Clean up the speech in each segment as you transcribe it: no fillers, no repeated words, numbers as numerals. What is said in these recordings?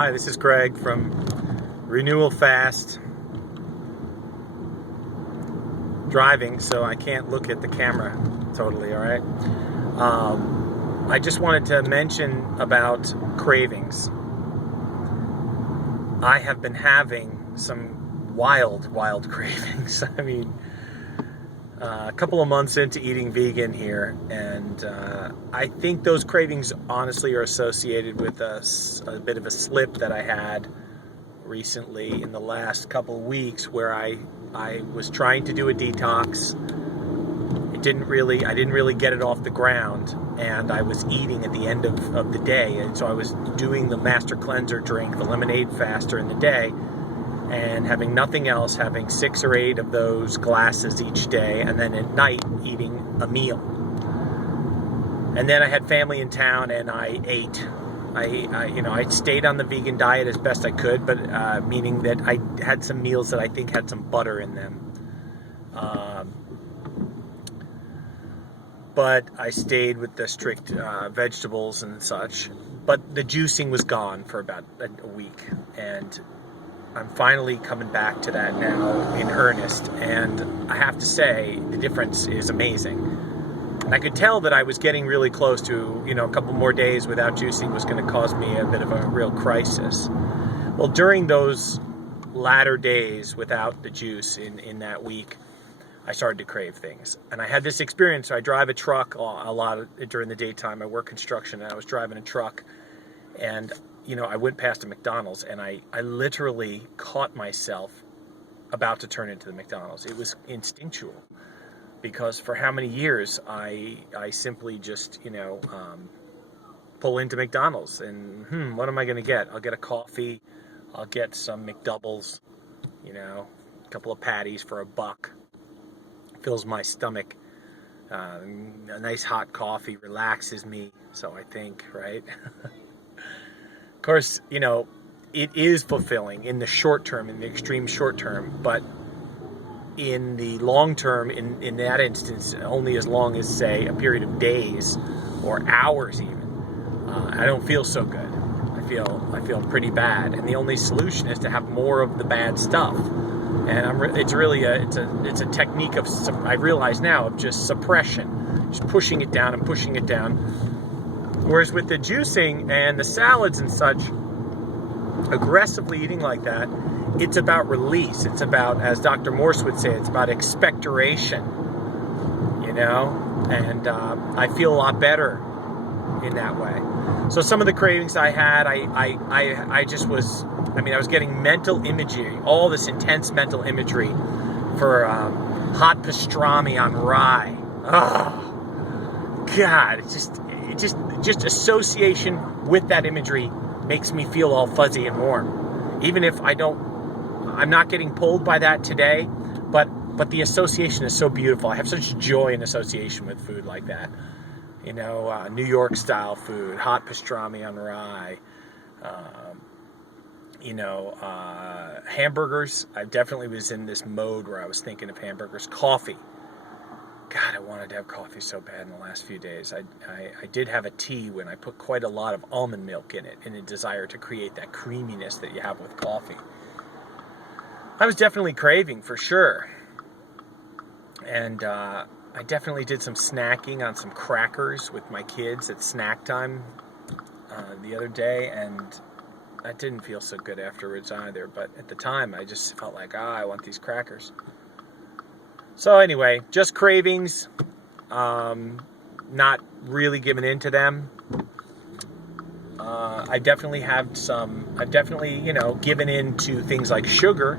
Hi, this is Greg from Renewal Fast driving, so I can't look at the camera totally, all right? I just wanted to mention about cravings. I have been having some wild cravings. I mean, a couple of months into eating vegan here, and I think those cravings honestly are associated with a bit of a slip that I had recently in the last couple of weeks, where I was trying to do a detox. I didn't really get it off the ground, and I was eating at the end of the day, and so I was doing the Master Cleanser drink, the lemonade fast during the day, and having nothing else, having 6 or 8 of those glasses each day, and then at night eating a meal. And then I had family in town, and I ate. I stayed on the vegan diet as best I could, but meaning that I had some meals that I think had some butter in them. But I stayed with the strict vegetables and such. But the juicing was gone for about a week, and I'm finally coming back to that now in earnest, and I have to say the difference is amazing. And I could tell that I was getting really close to, a couple more days without juicing was going to cause me a bit of a real crisis. Well, during those latter days without the juice in that week, I started to crave things. And I had this experience. So I drive a truck a lot during the daytime. I work construction, and I was driving a truck, and I went past a McDonald's, and I literally caught myself about to turn into the McDonald's. It was instinctual, because for how many years I simply just, pull into McDonald's, and what am I going to get? I'll get a coffee, I'll get some McDoubles, a couple of patties for $1. Fills my stomach. A nice hot coffee relaxes me, so I think, right? Of course, it is fulfilling in the short term, in the extreme short term, but in the long term, in that instance, only as long as, say, a period of days or hours even, I don't feel so good. I feel pretty bad, and the only solution is to have more of the bad stuff. And it's a technique of, I realize now, of just suppression, just pushing it down and pushing it down. Whereas with the juicing and the salads and such, aggressively eating like that, it's about release. It's about, as Dr. Morse would say, it's about expectoration, and I feel a lot better in that way. So some of the cravings I had, I was getting mental imagery, all this intense mental imagery for hot pastrami on rye. Oh, God, it's just association with that imagery makes me feel all fuzzy and warm. Even if I'm not getting pulled by that today, but the association is so beautiful. I have such joy in association with food like that. New York style food, hot pastrami on rye, hamburgers. I definitely was in this mode where I was thinking of hamburgers. Coffee. God, I wanted to have coffee so bad in the last few days. I did have a tea when I put quite a lot of almond milk in it, in a desire to create that creaminess that you have with coffee. I was definitely craving, for sure. And I definitely did some snacking on some crackers with my kids at snack time the other day, and that didn't feel so good afterwards either. But at the time, I just felt like, I want these crackers. So anyway, just cravings, not really giving in to them. I've definitely, given in to things like sugar.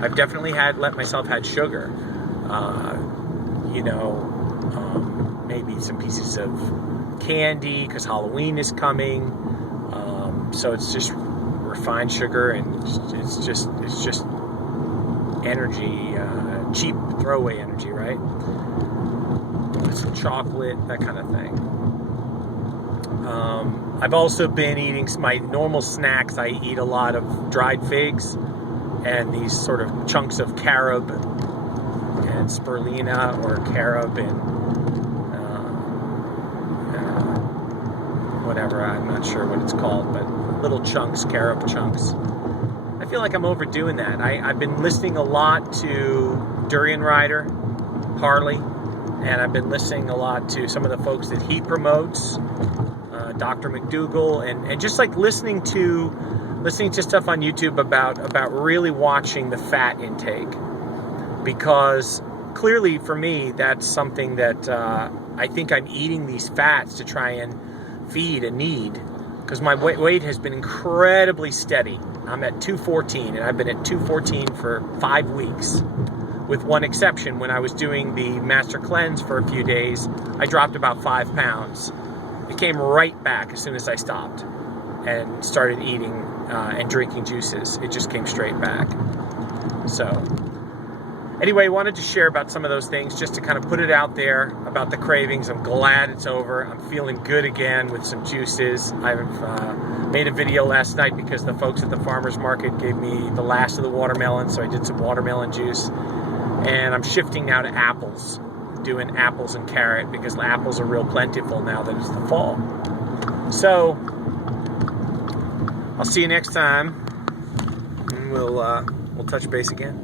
I've definitely let myself have sugar. Maybe some pieces of candy, because Halloween is coming. So it's just refined sugar, and it's just energy, cheap throwaway energy, right? Some chocolate, that kind of thing. I've also been eating my normal snacks. I eat a lot of dried figs and these sort of chunks of carob and spirulina, or carob and whatever, I'm not sure what it's called, but little chunks, carob chunks. I feel like I'm overdoing that. I've been listening a lot to Durian Rider, Harley, and I've been listening a lot to some of the folks that he promotes, Dr. McDougall, and just like listening to stuff on YouTube about really watching the fat intake, because clearly for me that's something that I think I'm eating these fats to try and feed a need, because my weight has been incredibly steady. I'm at 214, and I've been at 214 for 5 weeks, with one exception. When I was doing the Master Cleanse for a few days, I dropped about 5 pounds. It came right back as soon as I stopped and started eating and drinking juices. It just came straight back. So anyway, I wanted to share about some of those things, just to kind of put it out there about the cravings. I'm glad it's over. I'm feeling good again with some juices. I've made a video last night because the folks at the farmer's market gave me the last of the watermelon, so I did some watermelon juice. And I'm shifting now to apples, doing apples and carrot, because apples are real plentiful now that it's the fall. So I'll see you next time, and we'll touch base again.